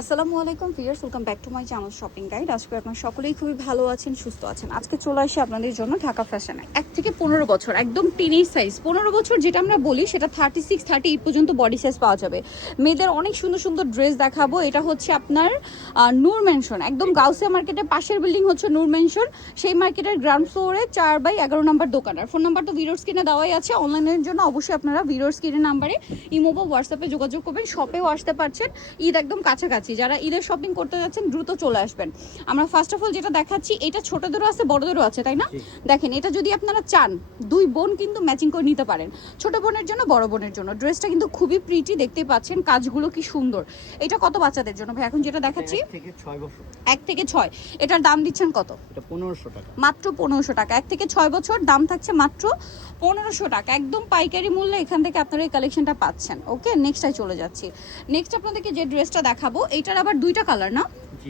আসসালামু আলাইকুম viewers, welcome back to my channel shopping guide. আজকে আপনারা সকলেই খুবই ভালো আছেন, সুস্থ আছেন। আজকে চলে আসি আপনাদের জন্য ঢাকা ফ্যাশনে। 1 থেকে 15 বছর একদম টিনেজ সাইজ, 15 বছর যেটা আমরা বলি সেটা 36, 38 পর্যন্ত বডি সাইজ পাওয়া যাবে। মেয়েদের অনেক সুন্দর সুন্দর ড্রেস দেখাবো। এটা হচ্ছে আপনার নূর মেনশন, একদম গাউসিয়া মার্কেটের পাশের বিল্ডিং হচ্ছে নূর মেনশন। সেই মার্কেটের গ্রাউন্ড ফ্লোরে 4/11 নম্বর দোকান। আর ফোন নাম্বার তো ভিডিওর স্ক্রিনে দেওয়াই আছে। অনলাইনের জন্য অবশ্যই আপনারা ভিডিওর স্ক্রিনের নাম্বারে ইমো বা হোয়াটসঅ্যাপে যোগাযোগ করবেন। শপেও আসতে পারছেন, ঈদ একদম কাছাকাছি। যারা ঈদের শপিং করতে যাচ্ছেন দ্রুত চলে আসবেন। আমরা ফার্স্ট অফ অল যেটা দেখাচ্ছি, এটা ছোটদেরও আছে বড়দেরও আছে, তাই না? দেখেন, এটা যদি আপনারা চান দুই বোন কিন্তু ম্যাচিং করে নিতে পারেন, ছোট বোনের জন্য বড় বোনের জন্য। ড্রেসটা কিন্তু খুবই প্রিটি, দেখতে পাচ্ছেন কাজগুলো কি সুন্দর। এটা কত বাচ্চাদের জন্য ভাই? এখন যেটা দেখাচ্ছি 1 থেকে 6। এটার দাম দিচ্ছেন কত? এটা 1500 টাকা, মাত্র 1500 টাকা। 1 থেকে 6 বছর, দাম থাকছে মাত্র 1500 টাকা। একদম পাইকারি মূল্যে এখান থেকে আপনারা এই কালেকশনটা পাচ্ছেন। ওকে, নেক্সটটাই চলে যাচ্ছি। নেক্সট আপনাদেরকে যে ড্রেসটা দেখাবো, এইটার আবার দুইটা কালার না?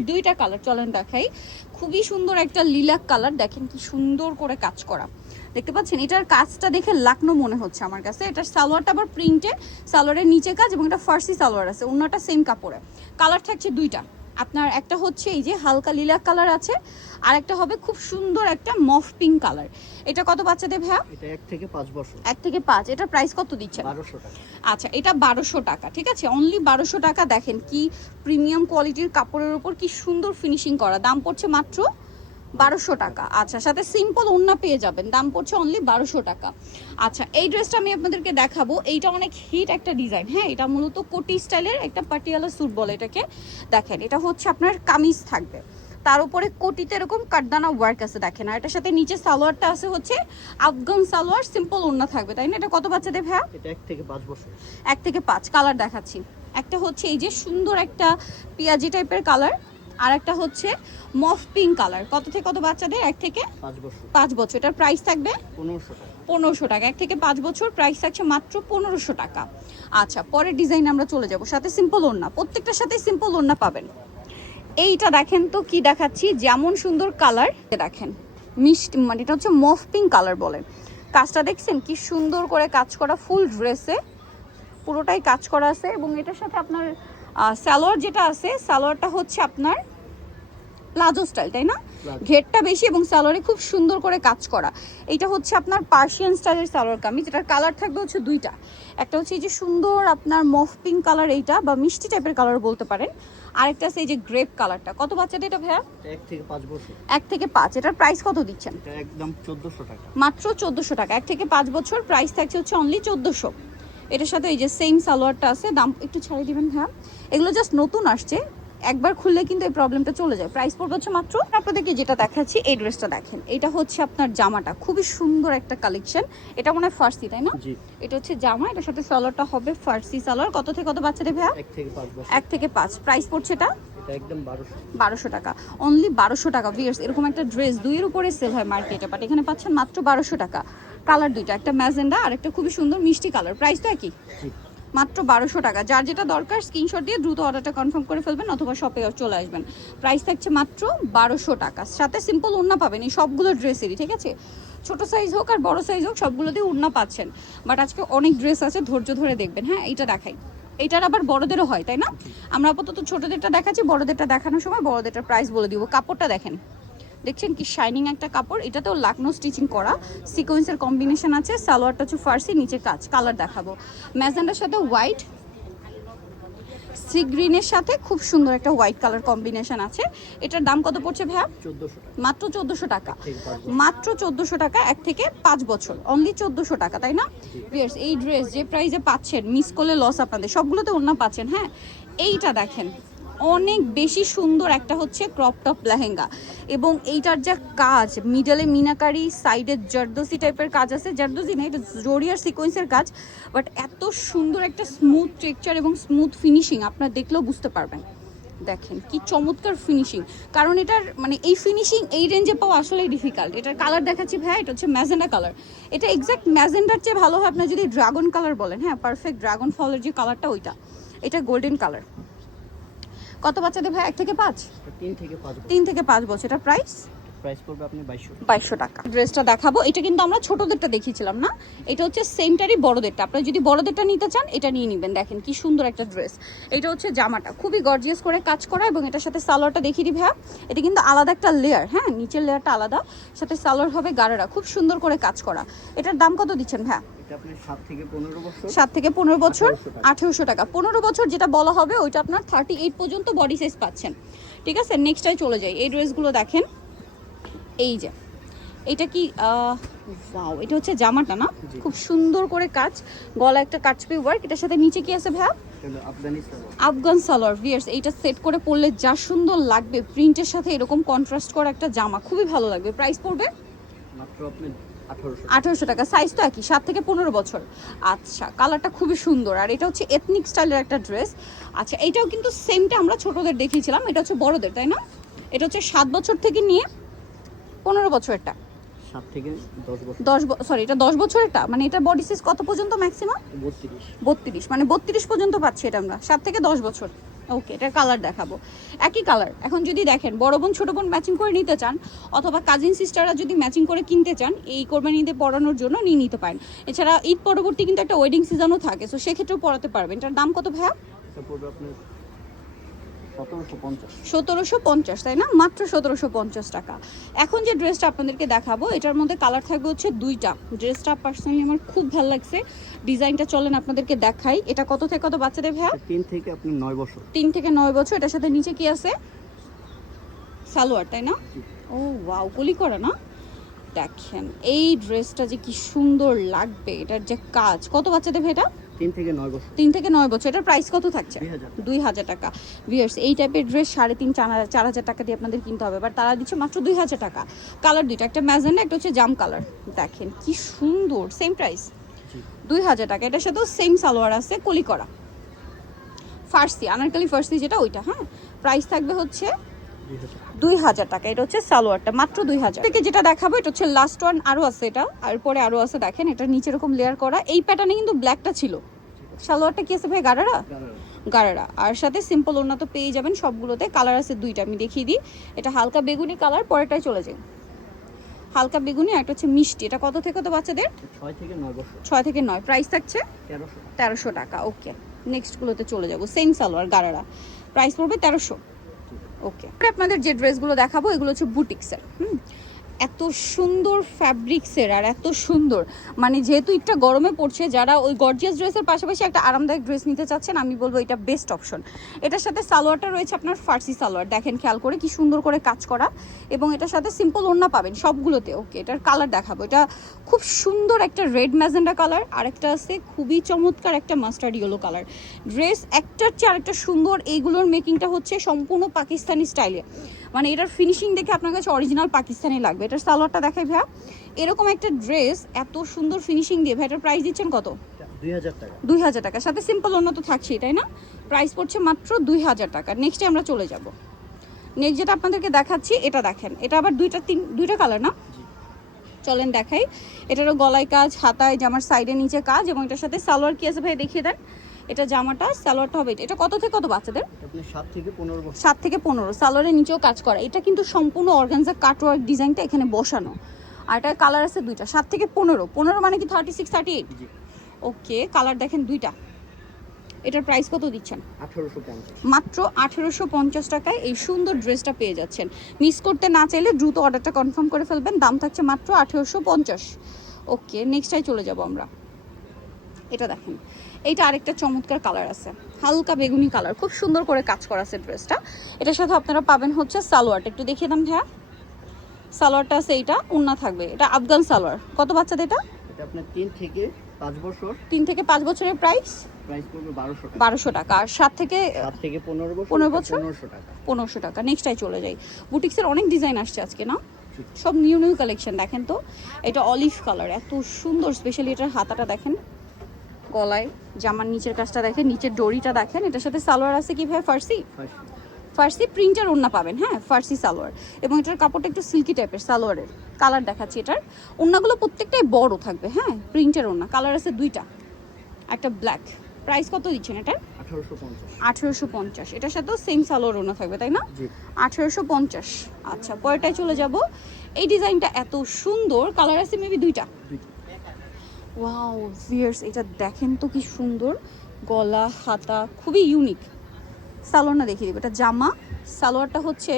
দুইটা কালার, চলেন দেখাই। খুবই সুন্দর একটা লিলাক কালার, দেখেন কি সুন্দর করে কাজ করা। দেখতে পাচ্ছেন, এটার কাজটা দেখে লাকনো মনে হচ্ছে আমার কাছে। এটার সালোয়ারটা আবার প্রিন্টেড, সালোয়ারের নিচে কাজ, এবং এটা ফার্সি সালোয়ার আছে, অন্যটা সেম কাপড়ে। কালার থাকছে দুইটা আপনার, একটা হচ্ছে এই যে হালকা লিলাক কালার আছে, আর একটা হবে খুব সুন্দর একটা মফ পিঙ্ক কালার। এটা কত বাচ্চাদের ভাইয়া? এটা 1 থেকে 5 বছর। 1 থেকে 5। এটার প্রাইস কত দিচ্ছেন? 1200 টাকা। আচ্ছা, এটা 1200 টাকা, ঠিক আছে, অনলি 1200 টাকা। দেখেন কি প্রিমিয়াম কোয়ালিটির কাপড়ের উপর কি সুন্দর ফিনিশিং করা। দাম পড়ছে মাত্র 1200 টাকা। আচ্ছা, সাথে সিম্পল ওড়না পেয়ে যাবেন, দাম পড়ছে অনলি 1200 টাকা। আচ্ছা, এই ড্রেসটা আমি আপনাদেরকে দেখাবো। এইটা অনেক হিট একটা ডিজাইন, হ্যাঁ, এটা মূলত কোটি স্টাইলের একটা পাটিয়ালা স্যুট বলে এটাকে। দেখেন, এটা হচ্ছে আপনার কামিজ থাকবে, তার উপরে কোটিতে এরকম কাটদানা ওয়ার্ক আছে, দেখেন। আর এটার সাথে নিচে সালোয়ারটা আছে হচ্ছে আফগান সালোয়ার, সিম্পল ওড়না থাকবে, তাই না? এটা কত বাচ্চাদের ভাইয়া? এটা 1 থেকে 5 বছর। 1 থেকে 5। কালার দেখাচ্ছি। একটা হচ্ছে এই যে সুন্দর একটা পেঁয়াজি টাইপের কালার, আর একটা হচ্ছে মফ পিঙ্ক কালার। কত থেকে কত বাচ্চাদের? 1 থেকে 5 বছর। 5 বছর। এটার প্রাইস থাকবে 1500 টাকা। 1500 টাকা। 1 থেকে 5 বছর, প্রাইস থাকছে মাত্র 1500 টাকা। আচ্ছা, পরের ডিজাইন আমরা চলে যাব। সাথে সিম্পল ওড়না, প্রত্যেকটার সাথে সিম্পল ওড়না পাবেন। এইটা দেখেন তো কি দেখাচ্ছি, যেমন সুন্দর কালার, দেখেন মিষ্টি, মানে এটা হচ্ছে মফ পিঙ্ক কালার বলে। কাজটা দেখছেন কি সুন্দর করে কাজ করা, ফুল ড্রেসে পুরোটাই কাজ করা আছে। এবং এটার সাথে আপনার সালোয়ার যেটা আছে, সালোয়ারটা হচ্ছে আপনার প্লাজো স্টাইল, তাই না? ঘেরটা বেশি এবং সালোয়ারে খুব সুন্দর করে কাজ করা। এটা হচ্ছে আপনার পার্সিয়ান স্টাইলের সালোয়ার কামিজ। এটার কালার থাকবে হচ্ছে দুইটা, একটা হচ্ছে এই যে সুন্দর আপনার মফ পিঙ্ক কালার, এইটা বা মিষ্টি টাইপের কালার বলতে পারেন। আরেকটা আছে এই যে গ্রেপ কালারটা। কত বাচ্চাদের এটা ভাইয়া? 1 থেকে 5 বছর। 1 থেকে 5। এটার প্রাইস কত দিচ্ছেন? এটা একদম 1400 টাকা। মাত্র 1400 টাকা। 1 থেকে 5 বছর, প্রাইস থাকছে হচ্ছে অনলি 1400। এটার সাথে এই যে সেম সালোয়ারটা আছে, দাম একটু ছাড়িয়ে দিবেন। হ্যাঁ, এগুলো জাস্ট নতুন আসছে, একবার খুললে কিন্তু এই প্রবলেমটা চলে যায়। প্রাইস পড়বে হচ্ছে মাত্র। আপনাদেরকে যেটা দেখাচ্ছি, এই ড্রেসটা দেখেন, এটা হচ্ছে আপনার জামাটা, খুবই সুন্দর একটা কালেকশন। এটা মনে হয় ফার্সি, তাই না? জি। এটা হচ্ছে জামা, এটার সাথে সালোয়ারটা হবে ফার্সি সালোয়ার। কত থেকে কত বাচ্চাদের ভাইয়া? 1 থেকে 5 বছর। 1 থেকে 5। প্রাইস পড়ছে এটা এটা একদম 1200 টাকা, অনলি 1200 টাকা। ভিউয়ার্স, এরকম একটা ড্রেস 2 এর উপরে সেল হয় মার্কেটে, বাট এখানে পাচ্ছেন মাত্র 1200 টাকা। কালার দুইটা, একটা ম্যাজেন্ডা আর একটা খুবই সুন্দর মিষ্টি কালার। প্রাইস তো একই, মাত্র 1200 টাকা। যার যেটা দরকার স্ক্রিনশট দিয়ে দ্রুত অর্ডারটা কনফার্ম করে ফেলবেন, অথবা শপে চলে আসবেন। প্রাইস থাকছে মাত্র 1200 টাকা। সাথে সিম্পল ওড়না পাবেন এই সবগুলো ড্রেসেরই, ঠিক আছে? ছোট সাইজ হোক আর বড় সাইজ হোক, সবগুলোতেই ওড়না পাচ্ছেন। বাট আজকে অনেক ড্রেস আছে, ধৈর্য ধরে দেখবেন। হ্যাঁ, এইটা দেখাই। এটার আবার বড়দেরও হয়, তাই না? আমরা আপাতত ছোটদেরটা দেখাচ্ছি, বড়দেরটা দেখানোর সময় বড়দেরটার প্রাইস বলে দিব। কাপড়টা দেখেন, দেখছেন কি শাইনিং একটা কাপড়। এটাতেও লাকনো স্টিচিং করা, সিকোয়েন্সের কম্বিনেশন আছে। সালোয়ারটা হচ্ছে ফার্সি, নিচে কাজ। কালার দেখাবো, ম্যাজেন্ডার সাথে হোয়াইট, সি গ্রিনের সাথে খুব সুন্দর একটা হোয়াইট কালার কম্বিনেশন আছে। এটার দাম কত পড়ছে ভাইয়া? 1400 টাকা। মাত্র 1400 টাকা। মাত্র 1400 টাকা। 1 থেকে 5 বছর, অনলি 1400 টাকা, তাই না? ভিউয়ার্স, এই ড্রেস যে প্রাইসে পাচ্ছেন, মিস করলে লস আপনাদের। সবগুলোতে ওড়না পাচ্ছেন। হ্যাঁ, এইটা দেখেন, অনেক বেশি সুন্দর একটা হচ্ছে ক্রপ টপ লেহেঙ্গা, এবং এইটার যা কাজ, মিডলে মিনাকারি, সাইডে জারদোসি টাইপের কাজ আছে। জারদোসি না, এটা জরিয়ার সিকোয়েন্সের কাজ, বাট এত সুন্দর একটা স্মুথ টেক্সচার এবং স্মুথ ফিনিশিং, আপনারা দেখলেও বুঝতে পারবেন। দেখেন কি চমৎকার ফিনিশিং, কারণ এটার মানে এই ফিনিশিং এই রেঞ্জে পাওয়া আসলেই ডিফিকাল্ট। এটার কালার দেখাচ্ছি ভাই, এটা হচ্ছে ম্যাজেন্ডা কালার। এটা এক্স্যাক্ট ম্যাজেন্ডার চেয়ে ভালো হয় আপনার যদি ড্রাগন কালার বলেন। হ্যাঁ, পারফেক্ট ড্রাগন ফলের যে কালারটা ওইটা। এটা গোল্ডেন কালার। কত বাচ্চাদের ভাই? 1 থেকে 5। 3 থেকে 5 বছর। 3 থেকে 5 বছর। এটা প্রাইস প্রাইস পড়বে আপনি 2200 2200 টাকা। ড্রেসটা দেখাবো, এটা কিন্তু আমরা ছোটদেরটা দেখিয়েছিলাম না, এটা হচ্ছে সেমটারই বড়দেরটা। আপনারা যদি বড়দেরটা নিতে চান এটা নিয়ে নেবেন। দেখেন কি সুন্দর একটা ড্রেস। এটা হচ্ছে জামাটা খুবই গর্জিয়াস করে কাজ করা, এবং এটার সাথে সালোয়ারটা দেখিয়ে দিই ভাইয়া। এটা কিন্তু আলাদা একটা লেয়ার, হ্যাঁ, নিচের লেয়ারটা আলাদা, সাথে সালোয়ার হবে গারারা, খুব সুন্দর করে কাজ করা। এটার দাম কত দিচ্ছেন ভাইয়া? এটা আপনি 7 থেকে 15 বছর 7 থেকে 15 বছর 1800 1800 টাকা। 15 বছর যেটা বলা হবে ওইটা আপনার 38 পর্যন্ত বডি সাইজ পাচ্ছেন। ঠিক আছে, নেক্সটটাই চলে যাই। এই ড্রেসগুলো দেখেন, এই যে এটা কি ওয়াও, এটা হচ্ছে জামাটা না, খুব সুন্দর করে কাজ, গলা একটা কাটছবি ওয়ার্ক, এটার সাথে নিচে কি আছে ভাইয়া? এটা আফগানি সালোয়ার। আফগান সালোয়ার। ভিয়ার্স, এইটা সেট করে পরলে যা সুন্দর লাগবে, প্রিন্টের সাথে এরকম কন্ট্রাস্ট করা একটা জামা, খুবই ভালো লাগবে। প্রাইস পড়বে মাত্র আপনি 1800 1800 টাকা। সাইজ তো একই, 7 থেকে 15 বছর। আচ্ছা, কালারটা খুবই সুন্দর, আর এটা হচ্ছে এথনিক স্টাইলের একটা ড্রেস। আচ্ছা, এটাও কিন্তু সেমটা আমরা ছোটদের দেখিয়েছিলাম, এটা হচ্ছে বড়দের, তাই না? এটা হচ্ছে 7 বছর থেকে নিয়ে 15 বছরেরটা। 7 থেকে 10 বছর সরি, এটা 10 বছরেরটা, মানে এটা বডি সাইজ কত পর্যন্ত ম্যাক্সিমাম? 32, মানে 32 পর্যন্ত পাচ্ছি এটা আমরা, 7 থেকে 10 বছর। ওকে, এটার কালার দেখাবো, একই কালার। এখন যদি দেখেন বড় বোন ছোট বোন ম্যাচিং করে নিতে চান, অথবা কাজিন সিস্টাররা যদি ম্যাচিং করে কিনতে চান, এই কোরবানি ঈদে পরানোর জন্য নিয়ে নিতে পারেন। এছাড়া ঈদ পরবর্তী কিন্তু একটা ওয়েডিং সিজনও থাকে, সো সেক্ষেত্রেও পরাতে পারবেন। এটার দাম কত ভাইয়া? এটা পড়বে আপনার 1750 1750, তাই না? মাত্র 1750 টাকা। এখন যে ড্রেসটা আপনাদেরকে দেখাবো, এটার মধ্যে কালার থাকবে হচ্ছে দুইটা। ড্রেসটা পার্সোনালি আমার খুব ভালো লাগছে, ডিজাইনটা চলেন আপনাদেরকে দেখাই। এটা কত থেকে কত বাচ্চাদের ভাইয়া? 3 থেকে আপনি 9 বছর 3 থেকে 9 বছর। এটার সাথে নিচে কি আছে? সালোয়ার, তাই না? ও ওয়াও, কলি করা না? দেখেন এই ড্রেসটা যে কি সুন্দর লাগবে, এটার যে কাজ। কত বাচ্চাদের ভাই এটা? 3 থেকে 9 বছর 3 থেকে 9 বছর। এটার প্রাইস কত থাকছে? 2000 টাকা। ভিউয়ার্স, এই টাইপের ড্রেস 3.5 4,000 টাকা দিয়ে আপনাদের কিনতে হবে, বাট তারা দিচ্ছে মাত্র 2000 টাকা। কালার দুইটা, একটা ম্যাজেন্ডা, একটা হচ্ছে জাম কালার। দেখেন কি সুন্দর, সেম প্রাইস 2000 টাকা। এটার সাথেও সেম সালোয়ার আছে, কলি করা ফার্সি, আনারকলি ফার্সি যেটা, ওইটা। হ্যাঁ, প্রাইস থাকবে হচ্ছে 2000 টাকা। এটা হচ্ছে সালোয়ারটা, মাত্র 2000 থেকে। যেটা দেখাবো এটা হচ্ছে লাস্ট ওয়ান, আরও আছে এটা, আর পরে আরও আছে। দেখেন এটা নিচে এরকম লেয়ার করা, এই প্যাটার্নে কিন্তু ব্ল্যাকটা ছিল। সালোয়ারটা কি আছে ভাই? গারারা, গারারা, আর সাথে সিম্পল ওড়না তো পেয়ে যাবেন সবগুলোতে। কালার আছে দুইটা, আমি দেখিয়ে দিই। এটা হালকা বেগুনি কালার, পরেরটাই চলে যায় হালকা বেগুনি, আর একটা হচ্ছে মিষ্টি। এটা কত থেকে কত বাচ্চাদের? 6 থেকে 9 বছর 6 থেকে 9। প্রাইস থাকছে 1300 টাকা। ওকে, নেক্সটগুলোতে চলে যাবো। সেম সালোয়ার গারারা, প্রাইস পড়বে 1300। ওকে, আপনাদের যে ড্রেসগুলো দেখাবো এগুলো হচ্ছে বুটিক্সের। এত সুন্দর ফ্যাব্রিক্সের, আর এত সুন্দর, মানে যেহেতু একটা গরমে পড়ছে, যারা ওই গর্জিয়াস ড্রেসের পাশাপাশি একটা আরামদায়ক ড্রেস নিতে চাচ্ছেন, আমি বলবো এটা বেস্ট অপশন। এটার সাথে সালোয়ারটা রয়েছে আপনার ফার্সি সালোয়ার, দেখেন খেয়াল করে কি সুন্দর করে কাজ করা, এবং এটার সাথে সিম্পল ওড়না পাবেন সবগুলোতে। ওকে, এটার কালার দেখাবো। এটা খুব সুন্দর একটা রেড ম্যাজেন্ডা কালার, আর একটা আছে খুবই চমৎকার একটা মাস্টার্ড ইয়েলো কালার। ড্রেস একটার চেয়ে আরেকটা সুন্দর। এইগুলোর মেকিংটা হচ্ছে সম্পূর্ণ পাকিস্তানি স্টাইলে, মানে এটার ফিনিশিং দেখে আপনার কাছে অরিজিনাল পাকিস্তানি লাগবে। এটার সালোয়ারটা দেখাই ভাইয়া, এরকম একটা ড্রেস এত সুন্দর ফিনিশিং দিয়ে ভাই, এটার প্রাইস দিচ্ছেন কত? 2000 টাকা 2000 টাকা, সাথে সিম্পল অন্য তো থাকছেই, তাই না? প্রাইস পড়ছে মাত্র 2000 টাকা। নেক্সটে আমরা চলে যাব। নেক্সট যেটা আপনাদেরকে দেখাচ্ছি, এটা দেখেন, এটা আবার দুইটা কালার না? চলেন দেখাই। এটারও গলায় কাজ, হাতায়, জামার সাইডে নিচে কাজ, এবং এটার সাথে সালোয়ার কি আছে ভাই দেখিয়ে দেন। এটা জামাটা, সালোয়ারটা হবে এটা। কত থেকে কত বাচ্চাদের? আপনি 7 থেকে 15 বছর 7 থেকে 15। সালোয়ারের নিচেও কাজ করা, এটা কিন্তু সম্পূর্ণ অর্গানজা কাটওয়ার্ক ডিজাইনটা এখানে বসানো, আর এটার কালার আছে দুইটা। 7 থেকে 15 মানে কি 36 38? ওকে, কালার দেখেন দুইটা। এটার প্রাইস কত দিচ্ছেন? 1850 মাত্র 1850 টাকায় এই সুন্দর ড্রেসটা পেয়ে যাচ্ছেন। মিস করতে না চাইলে দ্রুত অর্ডারটা কনফার্ম করে ফেলবেন, দাম থাকছে মাত্র 1850। ওকে, নেক্সটটাই চলে যাব আমরা। এটা দেখেন, এইটা আরেকটা চমৎকার কালার আছে, হালকা বেগুনি কালার, খুব সুন্দর করে কাজ করা আছে ড্রেসটা। এটার সাথে আপনারা পাবেন হচ্ছে সালোয়ারটা, একটু দেখিয়ে দাম ভাইয়া। সালোয়ারটা আছে, এইটা ওড়না থাকবে। এটা আফগান সালোয়ার। কত বাচ্চাদের এটা? এটা আপনার 3 থেকে 5 বছর 3 থেকে 5 বছরের প্রাইস পড়বে 1200 টাকা, আর 7 থেকে 15 বছর 1500 টাকা 1500 টাকা। নেক্সটটাই চলে যাই। বুটিক্সের অনেক ডিজাইন আসছে আজকে না, সব নিউ কালেকশন। দেখেন তো, এটা অলিভ কালার, এত সুন্দর। স্পেশালি এটার হাতাটা দেখেন, গলায়, জামার নিচের কাজটা দেখেন, নিচের ডরিটা দেখেন। এটার সাথে সালোয়ার আছে কি ভাই? ফার্সি প্রিন্টার ওড়না পাবেন। হ্যাঁ, ফার্সি সালোয়ার, এবং এটার কাপড়টা একটু সিল্কি টাইপের। সালোয়ারের কালার দেখাচ্ছি, এটার ওড়নাগুলো প্রত্যেকটাই বড় থাকবে। হ্যাঁ, প্রিন্টার ওড়না, কালার আছে দুইটা, একটা ব্ল্যাক। প্রাইস কত দিচ্ছেন এটার? 1850। 1850, এটার সাথেও সেম সালোয়ার ওনা থাকবে তাই না? জি 1850। আচ্ছা পরেরটায় চলে যাব। এই ডিজাইনটা এত সুন্দর, কালার আছে মেবি দুইটা। ওয়াও ভিয়ার্স, এটা দেখেন তো কি সুন্দর, গলা হাতা খুবই ইউনিক। সালোয়ারটা দেখিয়ে দেবো, এটা জামা, সালোয়ারটা হচ্ছে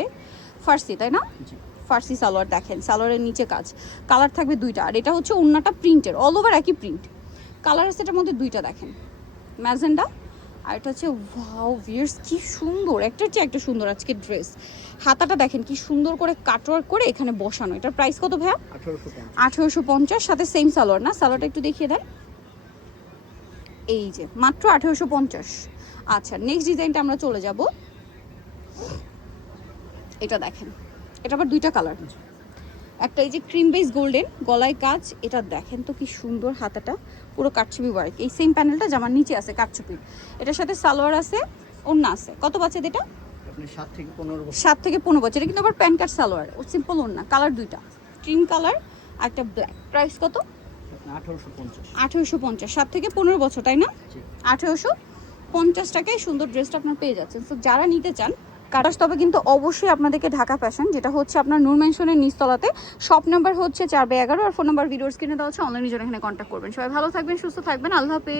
ফার্সি তাই না? জি ফার্সি সালোয়ার দেখেন, সালোয়ারের নিচে কাজ, কালার থাকবে দুইটা, আর এটা হচ্ছে ওড়নাটা প্রিন্টের, অল ওভার একই প্রিন্ট। কালার আছে এটার মধ্যে দুইটা, দেখেন ম্যাজেন্ডা, আর এটা হচ্ছে ওয়াও ভিয়ার্স কি সুন্দর, একটার চেয়ে একটা সুন্দর আজকে ড্রেস। হাতাটা দেখেন কি সুন্দর করে কাটওয়ার্ক করে এখানে বসানো। এটার প্রাইস কত ভাইয়া? 1850। 1850, সাথে সেম সালোয়ার না? সালোয়ারটা একটু দেখিয়ে দেন, এই যে মাত্র 1850। আচ্ছা নেক্সট ডিজাইনটা আমরা চলে যাব। এটা দেখেন, এটা আবার দুইটা কালার, একটা এই যে ক্রিম বেস গোল্ডেন, গলায় কাজ, এটা দেখেন তো কি সুন্দর, হাতাটা পুরো কাটছবি ওয়ার্ক। এই সেম প্যানেলটা জামার নিচে আছে কাটছবির, এটার সাথে সালোয়ার আছে, ওড়না আছে। কত বাচ্চাদের এটা? আপনি 7 থেকে 15 বছর। 7 থেকে 15 বছর। এটা কিন্তু আবার প্যান্ট কাট সালোয়ার, ও সিম্পল ওড়না, কালার দুইটা, ক্রিম কালার আর একটা ব্ল্যাক। প্রাইস কত? 1850। 1850, 7 থেকে 15 বছর তাই না? জি 1850 টাকায় সুন্দর ড্রেসটা আপনার পেয়ে যাচ্ছেন। সো যারা নিতে চান কাটাস, তবে কিন্তু অবশ্যই আপনাদেরকে ঢাকা ফ্যাশন, যেটা হচ্ছে আপনার নূর মেনশনের নিচতলাতে, শপ নাম্বার হচ্ছে 4/11, আর ফোন নাম্বার ভিডিওর স্ক্রিনে দেওয়া হচ্ছে, অনলাইনে জন্য এখানে কন্ট্যাক্ট করবেন। সবাই ভালো থাকবেন, সুস্থ থাকবেন, আল্লাহ হাফেজ।